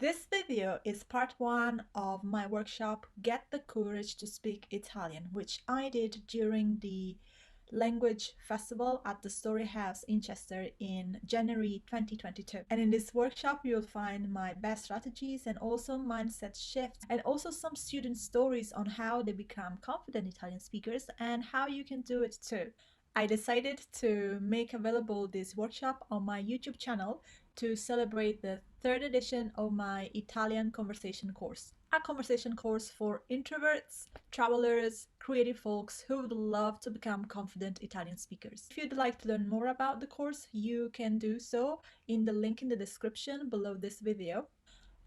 This video is part one of my workshop Get the Courage to Speak Italian, which I did during the Language Festival at the Story House in Chester in January 2022. And in this workshop, you'll find my best strategies and also mindset shifts, and also some student stories on how they become confident Italian speakers and how you can do it too. I decided to make available this workshop on my YouTube channel to celebrate the third edition of my Italian conversation course. A conversation course for introverts, travelers, creative folks who would love to become confident Italian speakers. If you'd like to learn more about the course, you can do so in the link in the description below this video.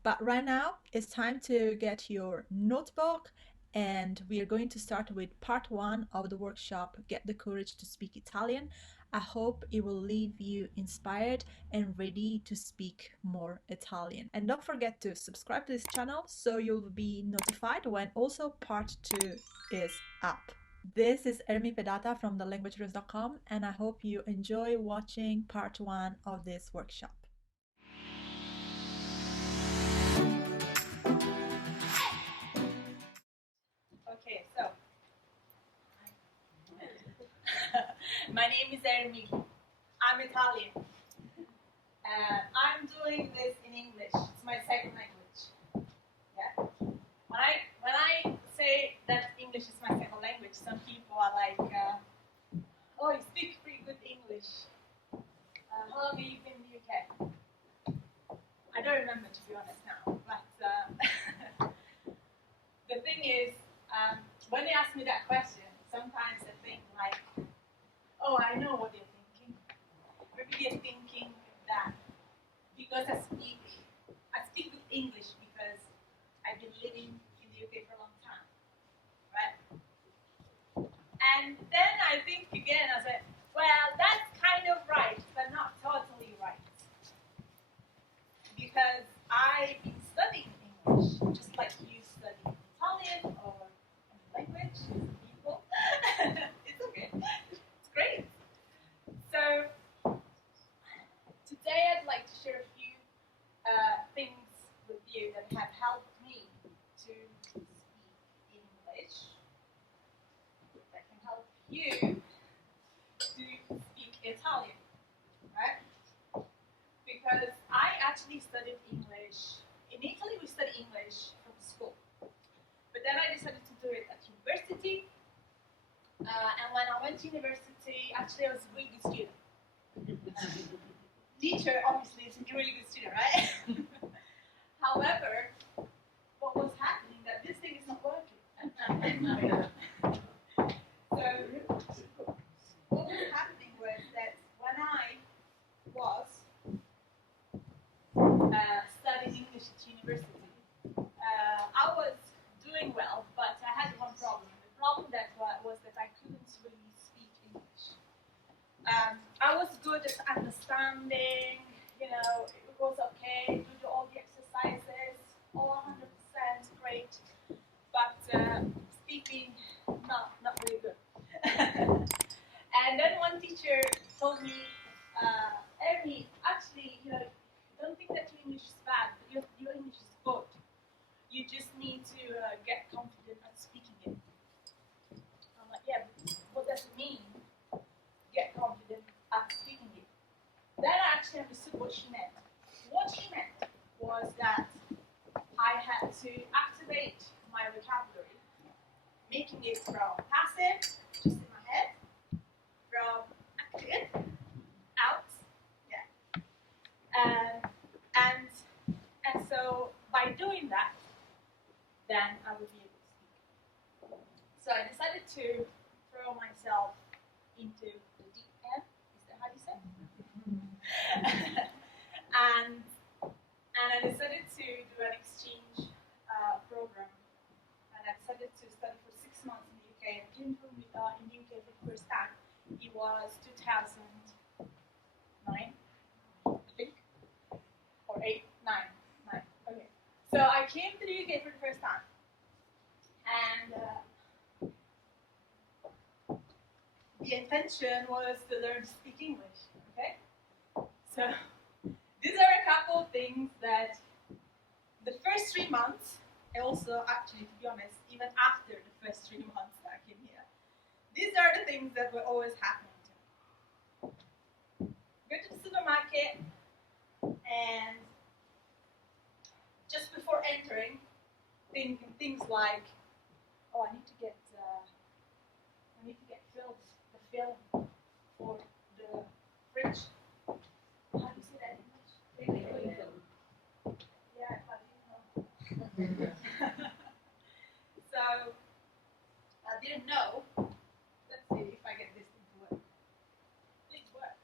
But right now, it's time to get your notebook, and we are going to start with part one of the workshop, Get the Courage to Speak Italian. I hope it will leave you inspired and ready to speak more Italian. And don't forget to subscribe to this channel so you'll be notified when also part two is up. This is Ermy Pedata from thelanguagerooms.com, and I hope you enjoy watching part one of this workshop. Okay, so my name is Ermy. I'm Italian. I'm doing this in English. It's my second language. Yeah. When I say that English is my second language, some people are like, "Oh, you speak pretty good English. How long have you been in the UK?" I don't remember, to be honest now. But the thing is, when they ask me that question, sometimes I think like, "Oh, I know what they're thinking." Maybe they're thinking that because I speak with English because I've been living in the UK for a long time, right? And then I think again, I said, well, that's kind of right, but not totally right. Because I've been studying English, just like you study Italian or any language, people. It's okay. It's great. So today I'd like to share a few things with you that have helped me to speak English, that can help you to speak Italian, right? Because I actually studied English. In Italy, we study English from school. But then I decided to do it at university. And when I went to university, actually I was a really good student. Teacher, obviously, is a really good student, right? However, what was happening that this thing is not working. So what was happening was that when I was studying English at university, I was doing well, but I had one problem. The problem that was that I couldn't really speak English. I was good at understanding, it was okay, do all the exercises, all 100% great, but speaking, not really good. And then one teacher told me, Ermy, actually, don't think that your English is bad, but your English is good. You just need to get confident at speaking it. I'm like, yeah, but what does it mean? Get confident at speaking it. Then I actually understood what she meant. What she meant was that I had to activate my vocabulary, making it from passive, just in my head, from active, out, yeah. And so by doing that, then I would be able to speak. So I decided to throw myself into the deep end. Is that how you say? and I decided to do an exchange program, and I decided to study for 6 months in the UK. I came from in the UK for the first time. It was 2009, I think, or 8, 9. Okay. So I came to the UK for the first time, and the intention was to learn to speak English. Okay. So these are a couple of things that first 3 months, and also actually, to be honest, even after the first 3 months that I came here, these are the things that were always happening to me. Go to the supermarket, and just before entering, thinking things like, oh, I need to get filled the film for the fridge. How do you say that in English? Yeah, I didn't know. So I didn't know. Let's see if I get this thing to work. Please work.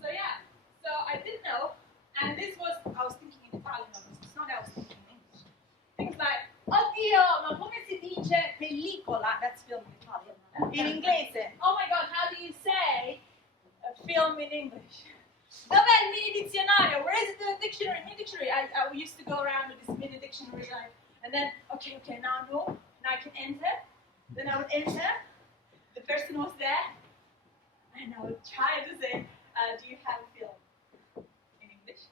So yeah, so I didn't know, and this was, I was thinking in Italian, obviously. It's not that I was thinking in English. Things like, oddio, ma come si dice pellicola? That's film in Italian. In inglese. Oh my God, how do you say film in English? Dov'è il mini dizionario? Where is the dictionary? Mini dictionary. I used to go around with this mini dictionary, and then, okay, now I know. Now I can enter. Then I would enter. The person was there. And I would try to say, do you have a film in English?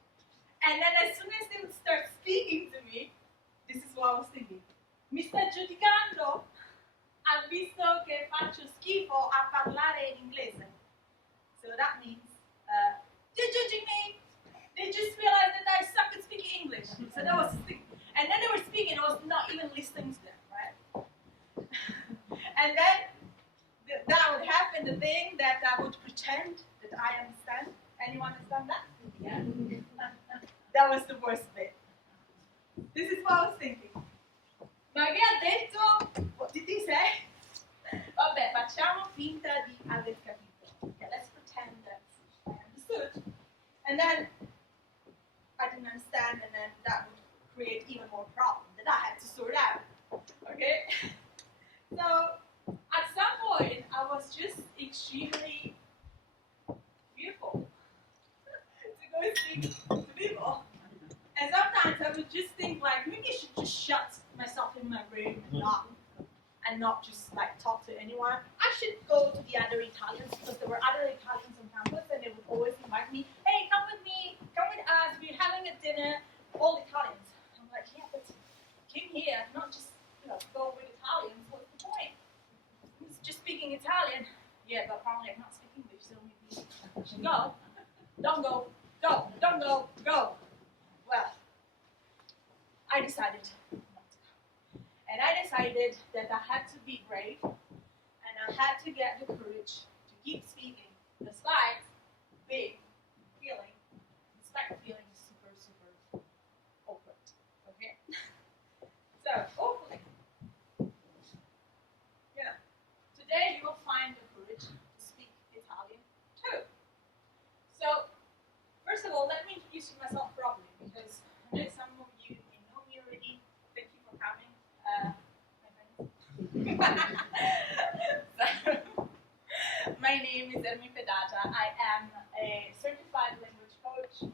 And then as soon as they would start speaking to me, this is what I was thinking. Mi sta giudicando? Ha visto che faccio schifo a parlare in inglese. So that means, you're judging me. They just realized that I suck at speaking English. So that was the thing. And then they were speaking, I was not even listening to them, right? And then that would happen, the thing that I would pretend that I understand. Anyone understand that? Yeah. That was the worst bit. This is what I was thinking. Ma che ha detto? What did he say? Vabbè, facciamo finta di aver capito. Okay, let's pretend that I understood. And then I didn't understand, and then that would create even more problems that I had to sort out. Okay? So at some point, I was just extremely fearful to go speak to people. And sometimes I would just think like, maybe I should just shut myself in my room and not just like talk to anyone. I should go to the other Italians, because there were other Italians on campus, and they would always invite me, hey, come with me, come with us, we're having a dinner, all Italians. I'm like, yeah, but came here, not just go with Italians, what's the point? It's just speaking Italian. Yeah, but apparently I'm not speaking English, so maybe I should go. Don't go, don't go, go. Well, I decided not to go. And I decided that I had to be brave, and I had to get the courage to keep speaking, despite being super, super awkward. Okay? So, hopefully, today you will find the courage to speak Italian too. So, first of all, let me introduce myself properly, because I know some of you know me already. Thank you for coming, my friends. So, my name is Ermy Pedata. I am a certified language coach.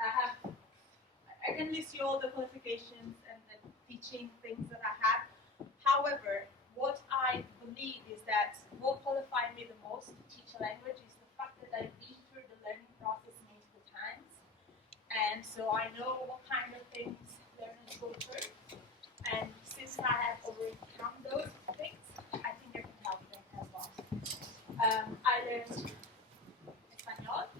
I can list you all the qualifications and the teaching things that I have. However, what I believe is that what qualified me the most to teach a language is the fact that I've been through the learning process multiple times. And so I know what kind of things learners go through. And since I have overcome those things, I think I can help them as well. I learned Espanol,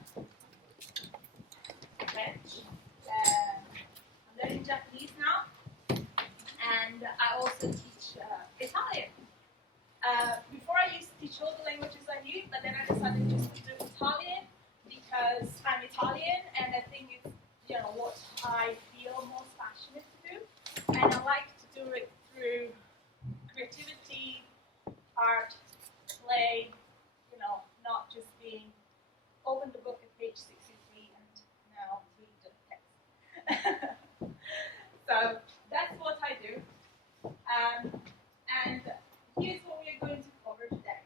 French, I'm learning Japanese now, and I also teach Italian. Before I used to teach all the languages I knew, but then I decided just to do Italian because I'm Italian, and I think it's what I feel most passionate to do, and I like to do it through creativity, art, play, not just being open the book at page 63 and now read the text. So that's what I do. And here's what we are going to cover today.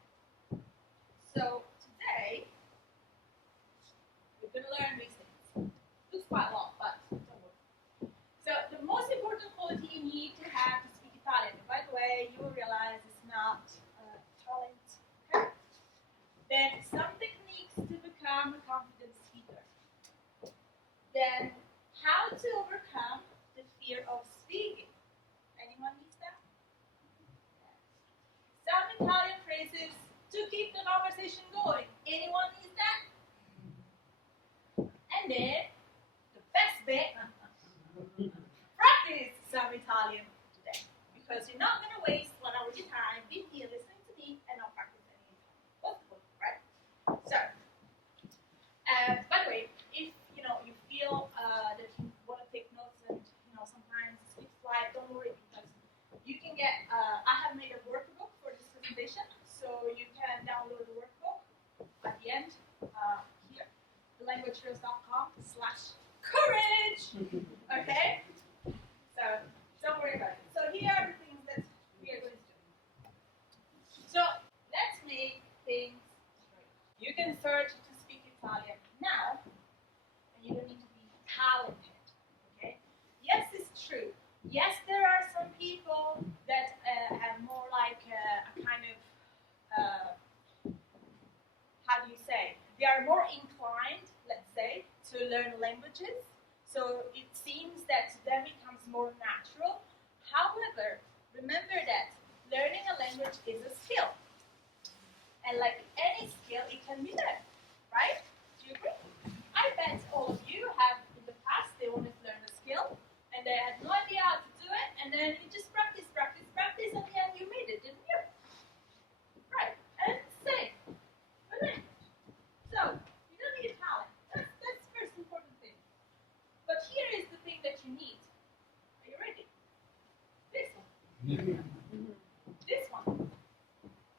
So today we're going to learn these Then, how to overcome the fear of speaking. Anyone needs that? Some Italian phrases to keep the conversation going. Anyone needs that? And then, the best bit, practice some Italian today. Because you're not going to waste 1 hour of your time being here listening to me and not practice any Italian. What's the point, right? So, by the way, if you feel that you want to take notes and sometimes it fly, don't worry, because you can get. I have made a workbook for this presentation, so you can download the workbook at the end here, thelanguageheroes.com/courage. Okay, so don't worry about it. So here are the things that we are going to do. So let's make things straight. You can search to speak Italian now, and you don't need to be talented. Okay? Yes, it's true. Yes, there are some people that have more like a kind of how do you say? They are more inclined, let's say, to learn languages. So it seems that to them becomes more natural. However, remember that learning a language is a skill. And like any skill, it can be learned, right? Do you agree? I bet all of you have in the past, they wanted to learn a skill, and they had no idea how to do it, and then you just practice, and then you made it, didn't you? Right, and it's the same with language. So, you don't need talent. That's the first important thing. But here is the thing that you need. Are you ready? This one. This one.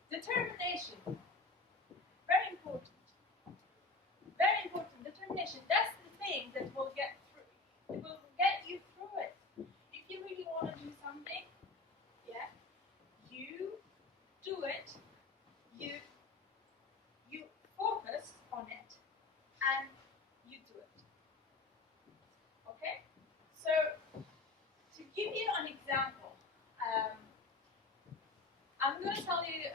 Determination. Very important. Very important. Determination. That's the thing that will get through. It will get you through it. If you really want to do something, yeah, you do it. You focus on it, and you do it. Okay? So, to give you an example, I'm going to tell you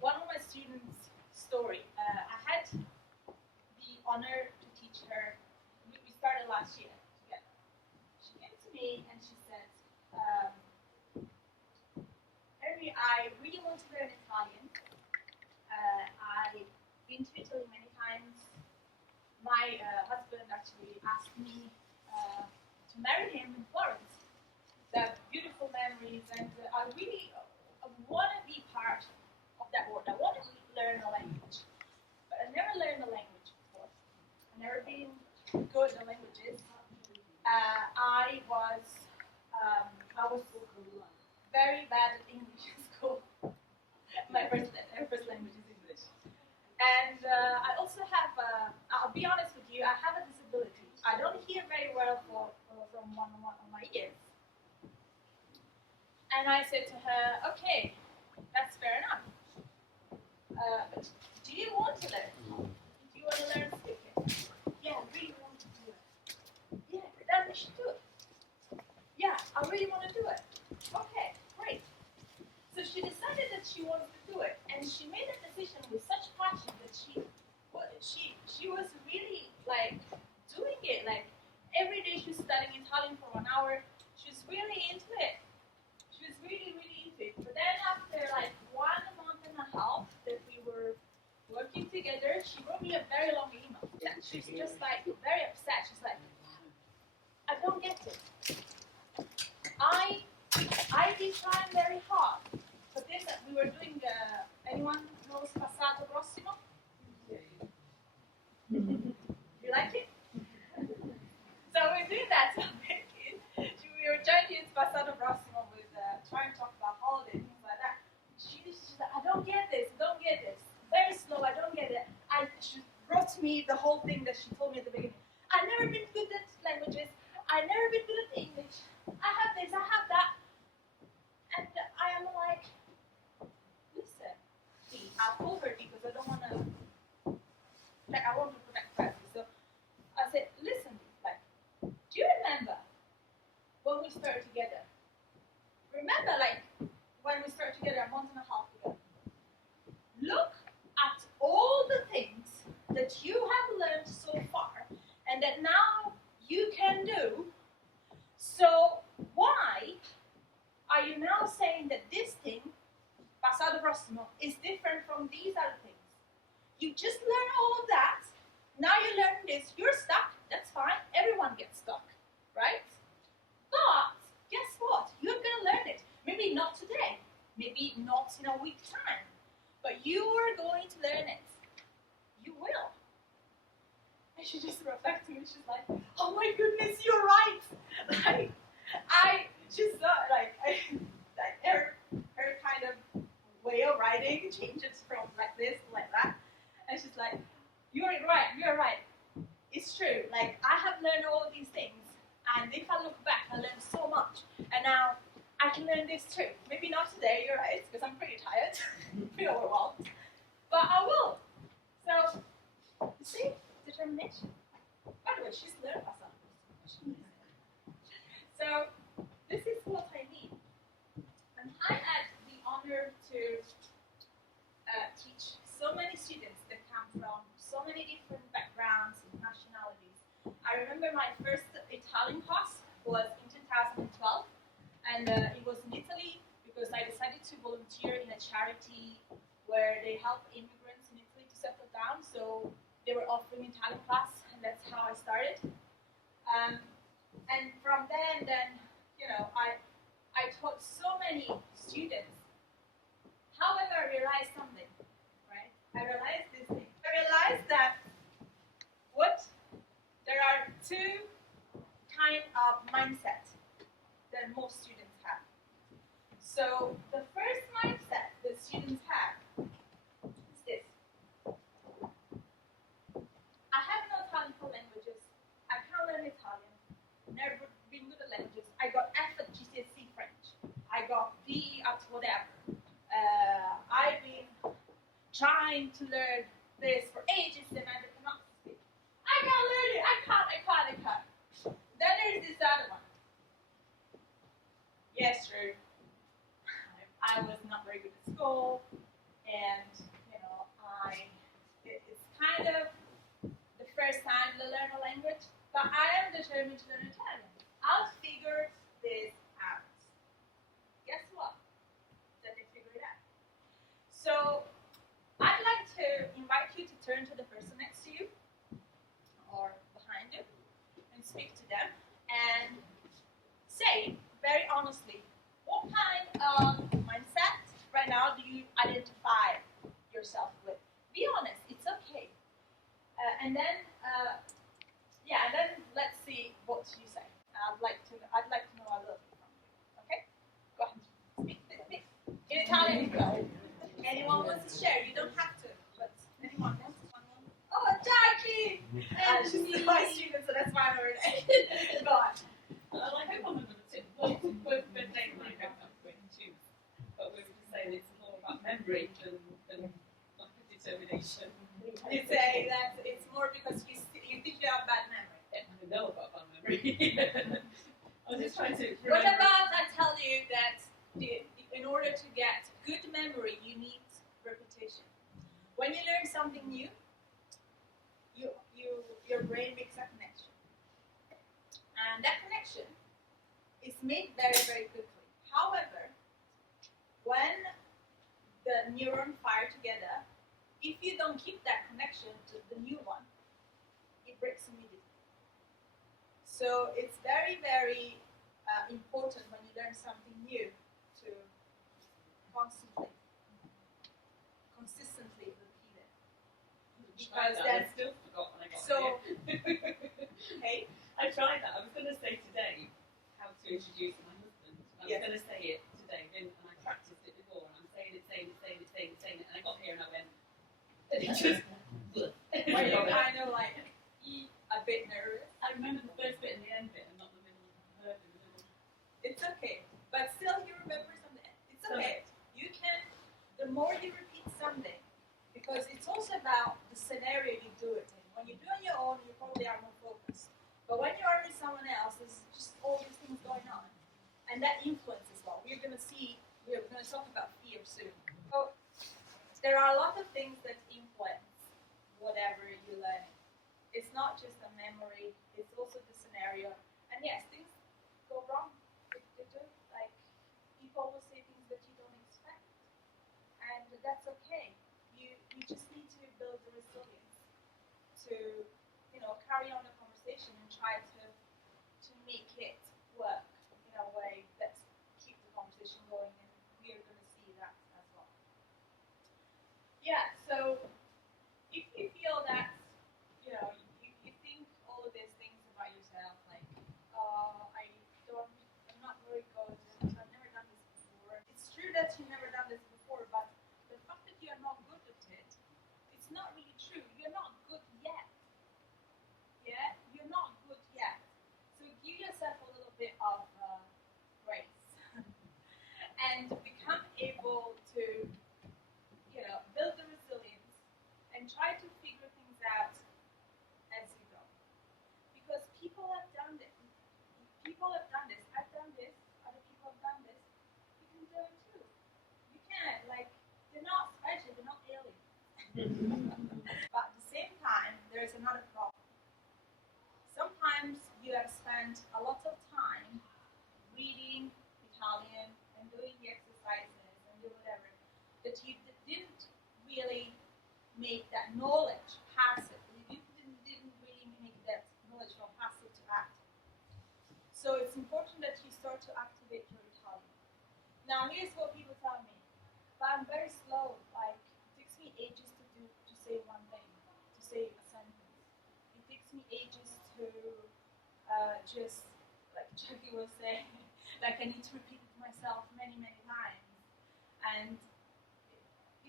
one of my students' story. I had the honor to teach her. We started last year together. She came to me and she said, Ermy, I really want to learn Italian. I've been to Italy many times. My husband actually asked me to marry him in Florence. They have beautiful memories, and I really want to be part of that world. I want to learn a language, but I never learned a language before. I've never been good at languages. I was very bad at English in school. My first language is English, and I also have. I'll be honest with you. I have a disability. I don't hear very well from one of my ears. And I said to her, okay, that's fair enough. But do you want to learn? Do you want to learn speaking? Yeah, I really want to do it. Yeah, then we should do it. Yeah, I really want to do it. Okay, great. So she decided that she wanted to do it, and she made a decision with such passion that she was really like doing it. Like every day she was studying Italian for 1 hour. She was really into it. She was really, really into it. But then after like 1 month and a half that we were working together, she wrote me a very long email. Yeah, she's just like very upset. She's like, I don't get it. I did try very hard. But this we were doing. Anyone knows passato prossimo? You like it? So we're doing that topic. We were trying to use passato prossimo with trying to talk about holidays and things like that. She's like, I don't get this. Very slow. I don't get it. She wrote to me the whole thing that she told me at the beginning. I've never been good at languages. I've never been good at English. I have this. I have that. And I am like, listen. I told her because I don't want to. Like, I want to protect privacy. So I said, listen. Like, do you remember when we started together? Remember, like, when we started together a month and a half ago? Look at all the things that you have learned so far, and that now you You just learn all of that. Now you learn this. You're stuck. That's fine. Everyone gets stuck, right? But guess what? You're gonna learn it. Maybe not today. Maybe not in a week's time. But you are going to learn it. You will. And she just reflects to me. She's like, "Oh my goodness, you're right." Like, she's not like her kind of way of writing changes from like this to like that, and she's like, "You're right. It's true. Like, I have learned all of these things, and if I look back, I learned so much, and now I can learn this too. Maybe not today. You're right, because I'm pretty tired, pretty overwhelmed, but I will." So, you see, determination. By the way, she's learned herself. So, this is what I mean. And I had the honor to teach so many students that come from so many different backgrounds and nationalities. I remember my first Italian class was in 2012, and it was in Italy because I decided to volunteer in a charity where they help immigrants in Italy to settle down. So they were offering Italian class, and that's how I started. And from then, I taught so many students. However, I realized something, right? I realized this thing. I realized that there are two kind of mindset that most students have. So the first mindset that students have is this. I have no talent for languages. I can't learn Italian. Never been good at languages. I got F at GCSE French. I got D at whatever. I've been trying to learn this for ages and I cannot speak. I can't learn it. I can't. Then there's this other one. Yes, true. I was not very good at school, and it's kind of the first time to learn a language, but I am determined to learn Italian. I'll figure this out. Guess what? That they figure it out. So I'd like to invite you to turn to the person next to you or behind you and speak to them and say very honestly, what kind of mindset right now do you identify yourself with? Be honest, it's okay. And then let's see what you say. I'd like to know a little bit from you. Okay? Go ahead. Speak. In Italian, go. Anyone wants to share? You don't have to, but anyone wants to. Oh, Jackie! And she's my student, so that's why I'm over there. Go on. Well, I hope I'm not both been saying like I'm going to choose, but we were just saying it's more about memory than like a determination. You say that it's more because you think you have bad memory. Yeah, I know about bad memory. I was just trying to remember. What about I tell you that in order to get good memory, you need repetition. When you learn something new, your brain makes a connection. And that connection is made very, very quickly. However, when the neurons fire together, if you don't keep that connection to the new one, it breaks immediately. So it's very, very important when you learn something new to consistently repeat it. Because I still forgot when I got here. Hey? I tried that. I was going to say today how to introduce my husband. I was going to say it today, and I practiced it before, and I'm saying it, and I got here and I went, and it just. Were you kind of like a bit nervous? I remember the first bit and the end bit, and not the middle. It's okay, but still you remember something. It's okay. You can. The more you repeat something, because it's also about the scenario you do it in. When you do it on your own, you probably are more focused. But when you are with someone else, there's just all these things going on. And that influence as well. We're going to talk about fear soon. So there are a lot of things that influence whatever you learn. It's not just a memory, it's also the scenario. And yes, things go wrong. They do. Like, people will say things that you don't expect. And that's okay. You just need to build the to, carry on the conversation and try to make it work in a way that keep the conversation going, and we are going to see that as well. Yeah, so if you feel that, you think all of these things about yourself, like, I'm not very good, I've never done this before. It's true that you've never done this before, but the fact that you're not good at it, it's not really true. You're not good yet. Yeah, you're not good yet. So give yourself a little bit of grace and become able to, build the resilience and try to figure things out as you go. Because people have done this. People have done this. I've done this. Other people have done this. You can do it too. You can. Like, they're not special. They're not aliens. But at the same time, there's another problem. Sometimes you have spent a lot of time reading Italian and doing the exercises and do whatever, that you didn't really make that knowledge passive. You didn't really make that knowledge from passive to active. So it's important that you start to activate your Italian. Now here's what people tell me. But I'm very slow. Like, it takes me ages to say one thing, to say a sentence. It takes me ages to just, like Jackie was saying, like I need to repeat it to myself many, many times. And,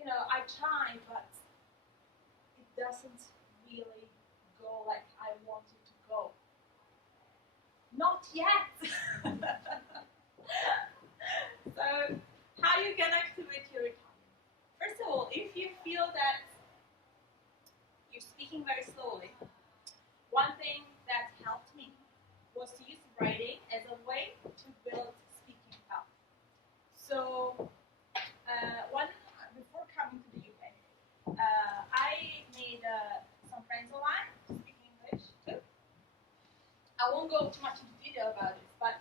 I try, but it doesn't really go like I want it to go. Not yet! So, how you can activate your Italian? First of all, if you feel that you're speaking very slowly, one thing that helped me was to use writing as a way to build speaking up. So, before coming to the UK, I made some friends online to speak English too. I won't go too much into detail about it, but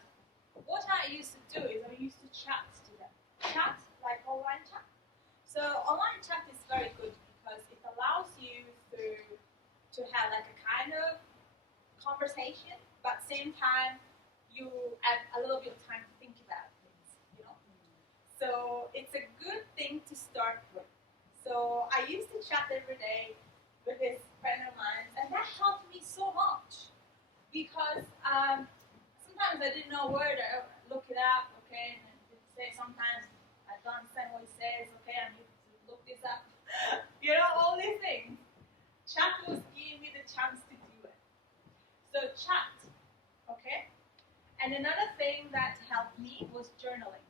what I used to do is I used to chat to them. Chat, like online chat. So online chat is very good because it allows you to have like a kind of conversation, but at the same time you have a little bit of time to think about things. So it's a good thing to start with. So I used to chat every day with this friend of mine, and that helped me so much because sometimes I didn't know a word. I look it up, okay, and it say sometimes I don't understand what it says. Okay, I need to look this up. All these things. Chat was giving me the chance to do it. So chat, okay. And another thing that helped me was journaling.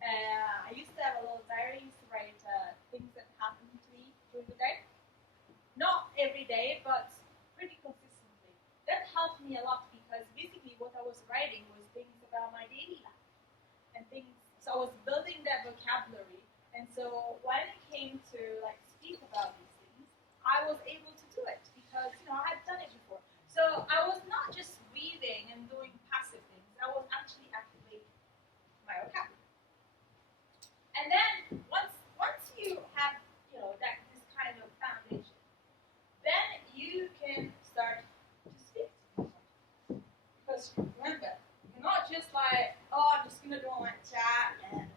I used to have a little diary to write things that happened to me during the day. Not every day, but pretty consistently. That helped me a lot because basically what I was writing was things about my daily life and things. So I was building that vocabulary, and so when it came to like speak about these things, I was able to do it because I had done it before. So I was not just reading and doing passive things. I was actually activating my vocabulary. And then once you have that this kind of foundation, then you can start to speak. Because remember, you're not just like, I'm just gonna do online chat and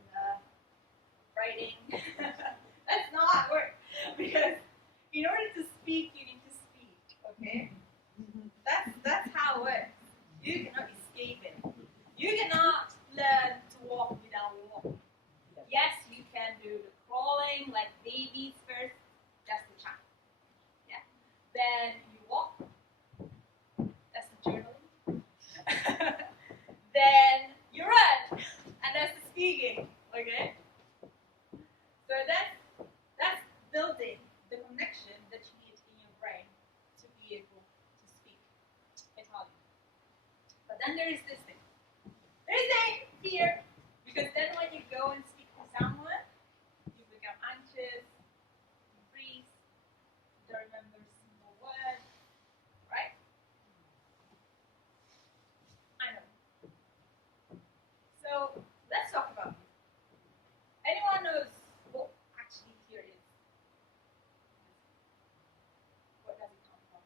writing. That's not how it works. Because in order to speak, you need to speak. Okay? That's how it works. You cannot escape it. You cannot learn to walk without walking. Yes, you can do the crawling like babies first. That's the chant. Yeah. Then you walk. That's the journaling. Then you run, and that's the speaking. Okay. So that's building the connection that you need in your brain to be able to speak Italian. But then there is this thing. There is a fear, because then when you go and speak to someone, you become anxious, you freeze, you don't remember a single word, right? I know. So let's talk about fear. Anyone knows what actually fear is? What does it come from?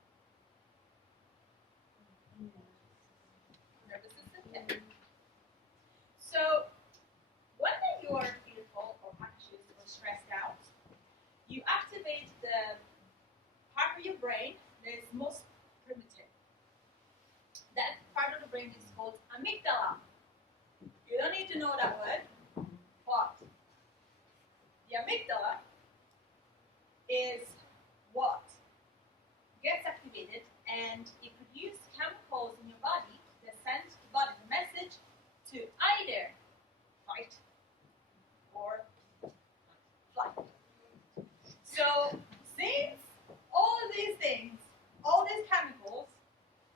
brain is called amygdala. You don't need to know that word, but the amygdala is what gets activated and it produces chemicals in your body that send the body the message to either fight or flight. So since all these things, all these chemicals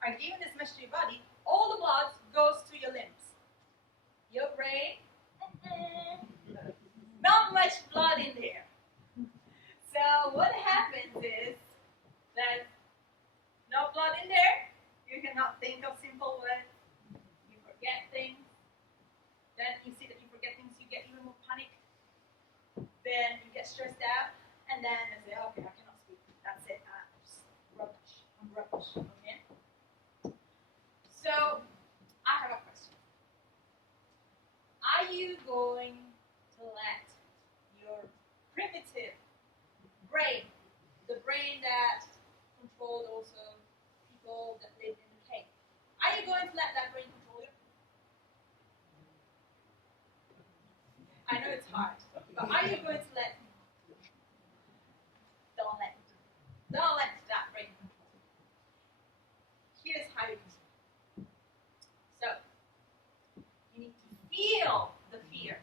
are giving this message to your body, all the blood goes to your limbs. Your brain, not much blood in there. So what happens is that no blood in there, you cannot think of simple words, you forget things, then you see that you forget things, you get even more panicked, then you get stressed out, and then you say, okay, I cannot speak, that's it, I'm rubbish, okay? So, I have a question. Are you going to let your primitive brain, the brain that controlled also people that lived in the cave, are you going to let that brain control you? I know it's hard, but are you going to let? Don't let that brain control you. Here's how you do it. So you need to feel the fear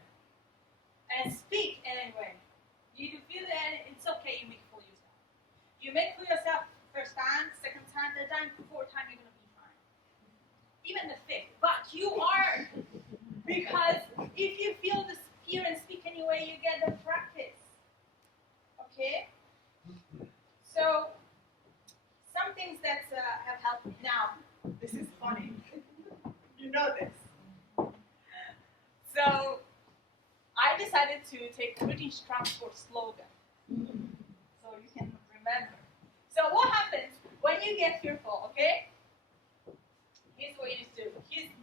and speak anyway. You feel that it's okay. You make it for yourself. You make it for yourself first time, second time, third time, fourth time, you're gonna be fine. Even the fifth, but you are, because if you feel the fear and speak anyway, you get the practice. Okay. So some things that have helped me. Now, this is funny. You know this. So I decided to take the British transport slogan, so you can remember. So what happens when you get fearful, okay? Here's what you need to do.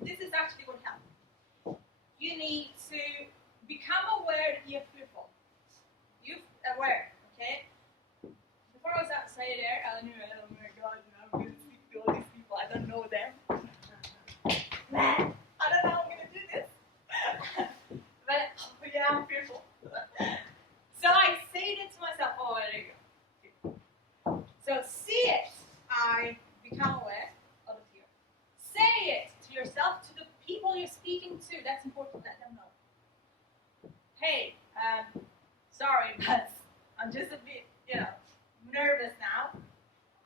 This is actually what happens. You need to become aware that you're fearful. You're aware, okay? Before I was outside there, I knew, oh my God, I'm going to speak to all these people. I don't know them. I don't know how I'm going to do this. But, yeah, I'm fearful. So I say it to myself, oh, there you go. So see it. I become aware of the fear. Say it to yourself, to the people you're speaking to. That's important. Let them know. Hey, sorry, but I'm just a bit, nervous now.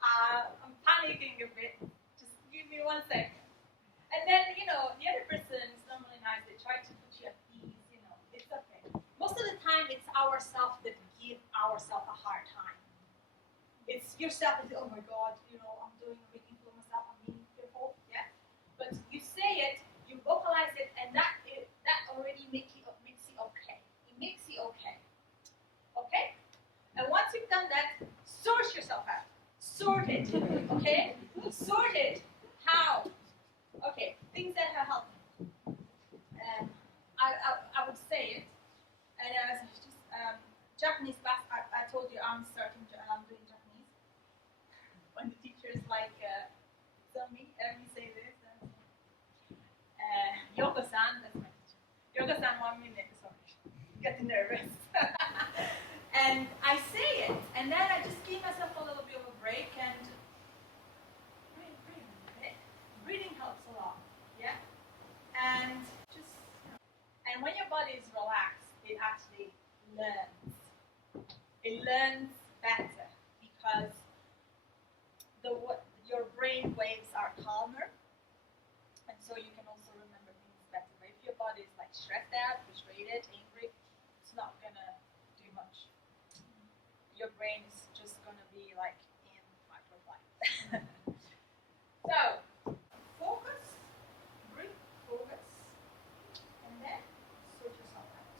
I'm panicking a bit. Just give me 1 second. And then, the other person is normally nice. They try to put you at ease, it's okay. Most of the time, it's ourselves that give ourselves a hard time. It's yourself that, oh my God, I'm doing a big thing for myself, I'm being fearful, yeah? But you say it, you vocalize it, and that already makes it okay. It makes it okay. Okay? And once you've done that, sort yourself out. Sort it, okay? Sort it. How? Okay, things that have helped me. I would say it, and just Japanese class. I told you I'm doing Japanese. When the teacher is like, tell me, Ermy, say this. Yoko-san, that's my teacher. Yoko-san, 1 minute. Sorry, getting nervous. And I say it, and then I just give myself a little bit of a break and breathe. Okay? Breathing helps a lot. Yeah, and and when your body is relaxed, it actually learns. It learns better because your brain waves are calmer, and so you can also remember things better. But if your body is like stressed out, frustrated, angry, it's not gonna do much. Your brain is just gonna be like in fight or flight. So focus, breathe, focus, and then sort yourself out.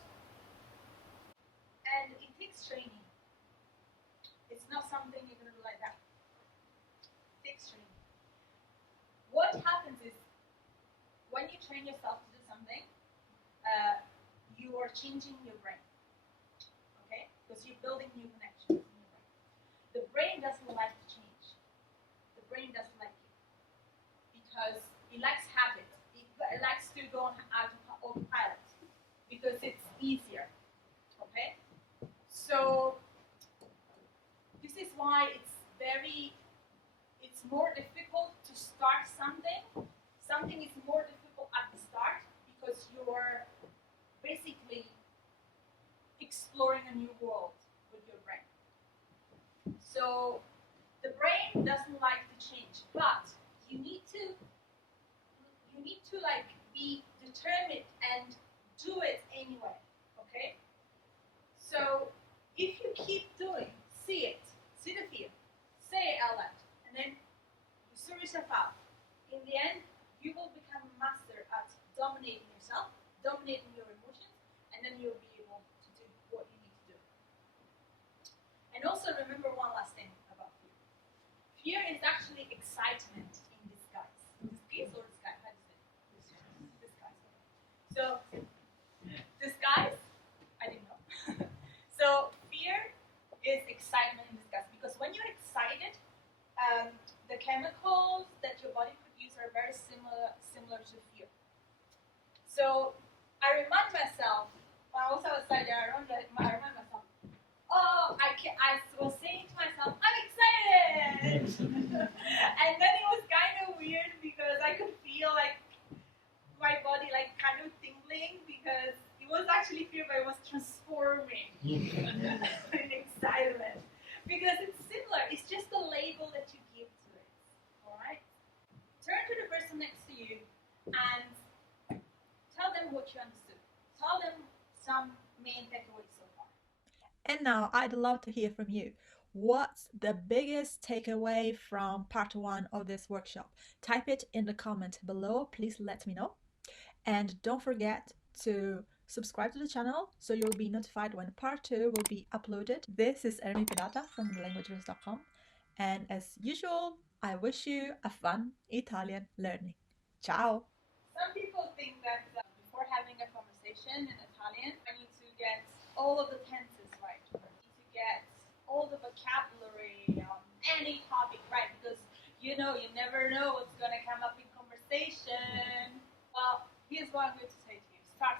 And it takes training. It's not something you're gonna do like that. It takes training. What happens is when you train yourself to do something, you are changing your brain. Okay? Because you're building new connections in your brain. The brain doesn't like to change. The brain doesn't like it because it likes habit. to go on autopilot because it's easier. Okay? So this is why it's more difficult to start something. Something is more difficult at the start because you're basically exploring a new world with your brain. So the brain doesn't like to change, but you need to like be determined and do it anyway. Okay? So if you keep doing, see the fear, say it out loud, and then you sort yourself out. In the end, you will become a master at dominating yourself, dominating your emotions, and then you'll be able to do what you need to do. And also remember one last thing about fear. Fear is actually excitement in disguise. Disguise or disguise? How do you say? Disguise. So, disguise? I didn't know. So, fear is excitement in disguise because when you're excited, the chemicals that your body produces are very similar to fear. So, I remind myself when I was outside there. I remind myself, oh, I was saying to myself, I'm excited! And then it was kind of weird because I could feel like my body like kind of tingling because it was actually fear, but it was transforming in excitement. Because it's similar, it's just the label that you give to it. Alright? Turn to the person next to you and tell them what you understood. Tell them some main takeaways so far. And now I'd love to hear from you. What's the biggest takeaway from part one of this workshop? Type it in the comment below. Please let me know. And don't forget to subscribe to the channel so you'll be notified when part two will be uploaded. This is Ermy Pedata from languageverse.com. And as usual, I wish you a fun Italian learning. Ciao! Some people think that before having a conversation in Italian, I need to get all of the tenses right. I need to get all the vocabulary on any topic right because you never know what's going to come up in conversation. Well, here's what I'm going to say to you. Start